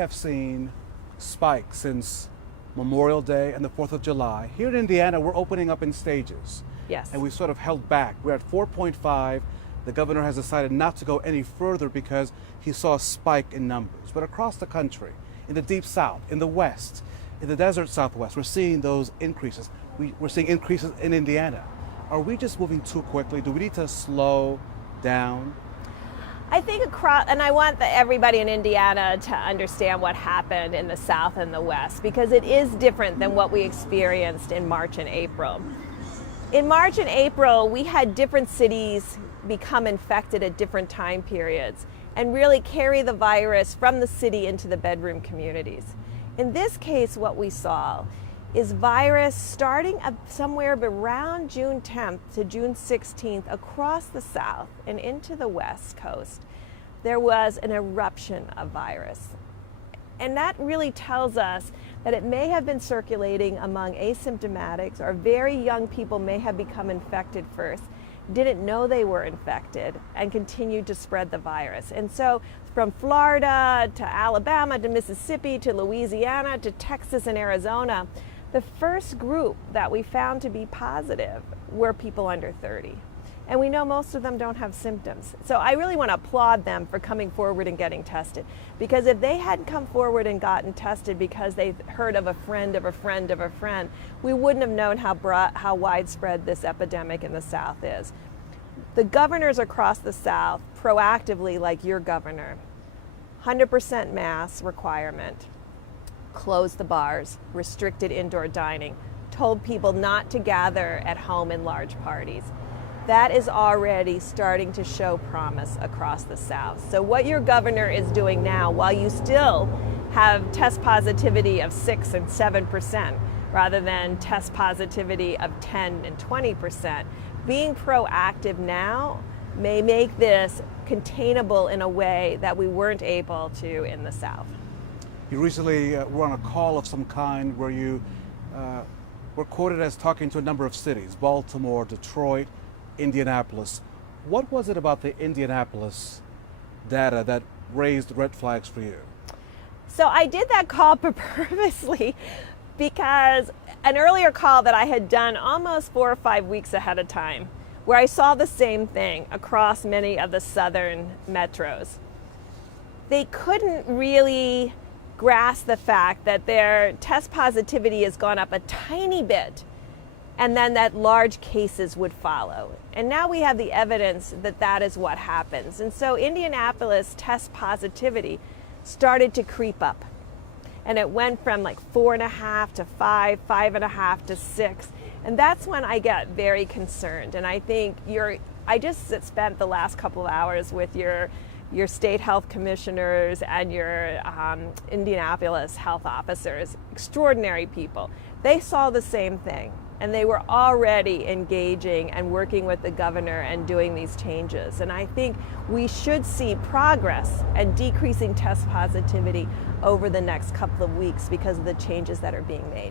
have seen spikes since Memorial Day and the 4th of July. Here in Indiana, we're opening up in stages. Yes. And we sort of held back. We're at 4.5. The governor has decided not to go any further because he saw a spike in numbers. But across the country, in the Deep South, in the West, in the desert Southwest, we're seeing those increases. We're seeing increases in Indiana. Are we just moving too quickly? Do we need to slow down? I think and I want everybody in Indiana to understand what happened in the South and the West, because it is different than what we experienced in March and April. In March and April, we had different cities become infected at different time periods and really carry the virus from the city into the bedroom communities. In this case, what we saw is virus starting somewhere around June 10th to June 16th across the South and into the West Coast. There was an eruption of virus. And that really tells us that it may have been circulating among asymptomatics, or very young people may have become infected first, didn't know they were infected, and continued to spread the virus. And so from Florida to Alabama to Mississippi to Louisiana to Texas and Arizona, the first group that we found to be positive were people under 30. And we know most of them don't have symptoms. So I really want to applaud them for coming forward and getting tested. Because if they hadn't come forward and gotten tested because they heard of a friend of a friend of a friend, we wouldn't have known how widespread this epidemic in the South is. The governors across the South proactively, like your governor, 100% mask requirement, closed the bars, restricted indoor dining, told people not to gather at home in large parties. That is already starting to show promise across the South. So what your governor is doing now, while you still have test positivity of 6 and 7%, rather than test positivity of 10 and 20%, being proactive now may make this containable in a way that we weren't able to in the South. You recently were on a call of some kind where you were quoted as talking to a number of cities, Baltimore, Detroit, Indianapolis. What was it about the Indianapolis data that raised red flags for you? So I did that call purposely because an earlier call that I had done almost 4 or 5 weeks ahead of time, where I saw the same thing across many of the southern metros. They couldn't really grasp the fact that their test positivity has gone up a tiny bit, and then that large cases would follow. And now we have the evidence that that is what happens. And so Indianapolis test positivity started to creep up. And it went from like 4.5 to 5, 5.5 to 6. And that's when I get very concerned. And I think I just spent the last couple of hours with your state health commissioners and your Indianapolis health officers, extraordinary people. They saw the same thing. And they were already engaging and working with the governor and doing these changes. And I think we should see progress and decreasing test positivity over the next couple of weeks because of the changes that are being made.